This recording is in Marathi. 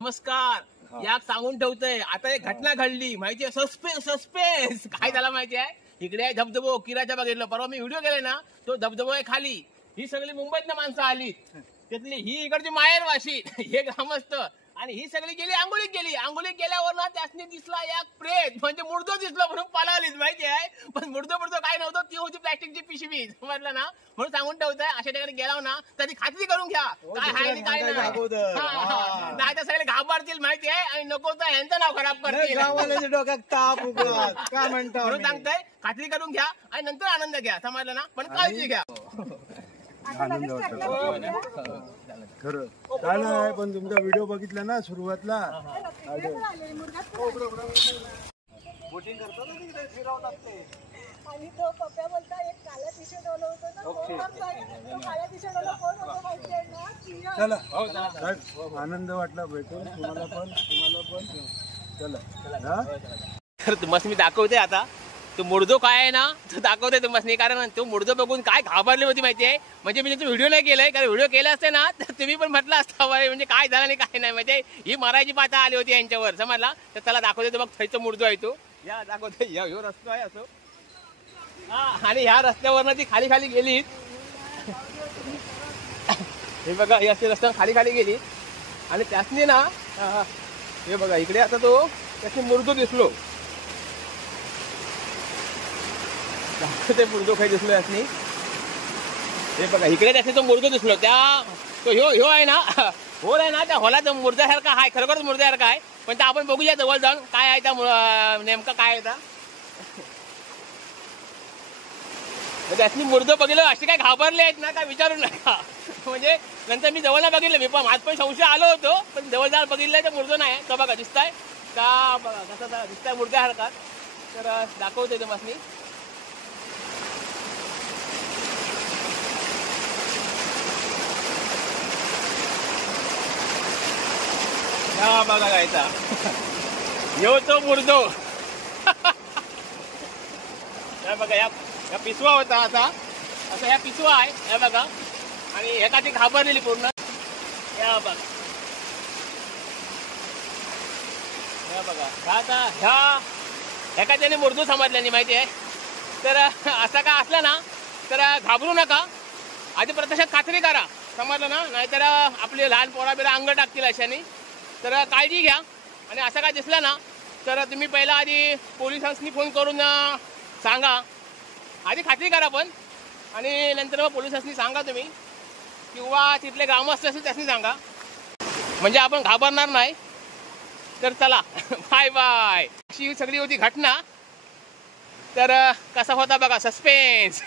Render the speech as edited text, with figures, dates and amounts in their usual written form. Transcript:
नमस्कार. याक सांगून ठेवतोय आता एक घटना घडली माहितीये. सस्पेन्स सस्पेन्स काय झाला माहितीये. इकडे आहे धबधबो किराच्या बघितलं परवा मी व्हिडिओ केलाय ना. तो धबधबो आहे खाली. ही सगळी मुंबईतनं माणसं आली. त्यातली ही इकडची माहेर वाशी हे ग्रामस्थ आणि ही सगळी गेली आंघोळीत गेली. आंघोळीत गेल्यावर ना त्यासनी दिसला एक प्रेत म्हणजे मुर्दो दिसला म्हणून पळालीच माहिती आहे. पण मुर्दो काय नव्हतं ती होती प्लॅस्टिकची पिशवी समजलं ना. म्हणून सांगून ठेवतोय अशा ठिकाणी गेला ना तर खात्री करून घ्या काय आहे आणि काय नाही तर सगळे घाबरतील माहिती आहे आणि नको तर यांचं नाव खराब करतील. डोक्यात ताप काय म्हणतो म्हणून सांगतोय खात्री करून घ्या आणि नंतर आनंद घ्या समजलं ना. पण काळजी घ्या. आनंद वाटला खरं काय नाही. पण तुमचा व्हिडिओ बघितला ना सुरुवातला बोटिंग करतात ना तिकडे फिरवतात ते. आणि तो पप्या बोलता एक काळ्या टी शर्ट वाला होता ना. तो काळ्या टी शर्ट वाला कोण होता माहिती आहे ना. चला आनंद वाटला भेटून तुम्हाला पण चला. तर तुम्हाला मी दाखवते आता तो मुर्दो काय आहे ना तो दाखवते तुम्हाला. कारण तो मुर्दो बघून काय घाबरली होती माहितीये. म्हणजे मी व्हिडिओ नाही केलाय कारण व्हिडिओ केला असते ना तर तुम्ही पण म्हटलं असता म्हणजे काय झालं नाही काय नाही. म्हणजे ही मरायची पाता आली होती यांच्यावर समजला. तर त्याला दाखवते तो मग थैचा मुर्दो आहे तो. या दाखवते ह्यो रस्ता आहे असो. हा आणि ह्या रस्त्यावर ती खाली खाली गेली. हे बघा ही अशी रस्त्यावर खाली खाली गेली आणि त्यासनी ना हे बघा इकडे आता तो त्याची मुर्दो दिसलो. ते मुर्दो काही दिसलो यासनी. हे बघा इकडे त्याचे तो मुर्दो दिसलो. त्या तो ह्यो आहे ना होल आहे ना त्या होलात मुर्द्यासारखा आहे. खरोखरच मुर्द्यासारखा आहे. पण त्या आपण बघूया जवळ जाऊन काय आहे त्या नेमका काय आहे. त्यासनी मुर्दो बघितलं असे काय घाबरले आहेत ना काय विचारू नका. म्हणजे नंतर मी जवळ बघितलं मी पण आज पण संशय आलो होतो. पण जवळ जाऊन बघितलं तर मुर्दो नाही. तो बघा दिसताय का बघा कसा दिसताय मुर्द्यासारखा. तर दाखवते तुम्हाला. हा बघा गायचा यो तो मुर्दो. बघा या पिसवा होता आता असं ह्या पिसवा आहे हे बघा. आणि ह्याका ती घाबरलेली पूर्ण. या बघा आता ह्याका त्याने मुर्दो समजला नाही माहिती आहे. तर असं का असलं ना तर घाबरू नका. आधी प्रत्यक्षात खात्री करा समजलं ना. नाहीतर आपले लहान पोरा बिरा अंग टाकतील अशाने. तर काळजी घ्या. आणि असं काय दिसलं ना तर तुम्ही पहिला आधी पोलिसांनी फोन करून सांगा. आधी खात्री करा पण आणि नंतर मग पोलिसांनी सांगा तुम्ही किंवा तिथले ग्रामस्थ असेल त्यासनी सांगा. म्हणजे आपण घाबरणार नाही. तर चला बाय बाय. अशी सगळी होती घटना. तर कसा होता बघा सस्पेन्स.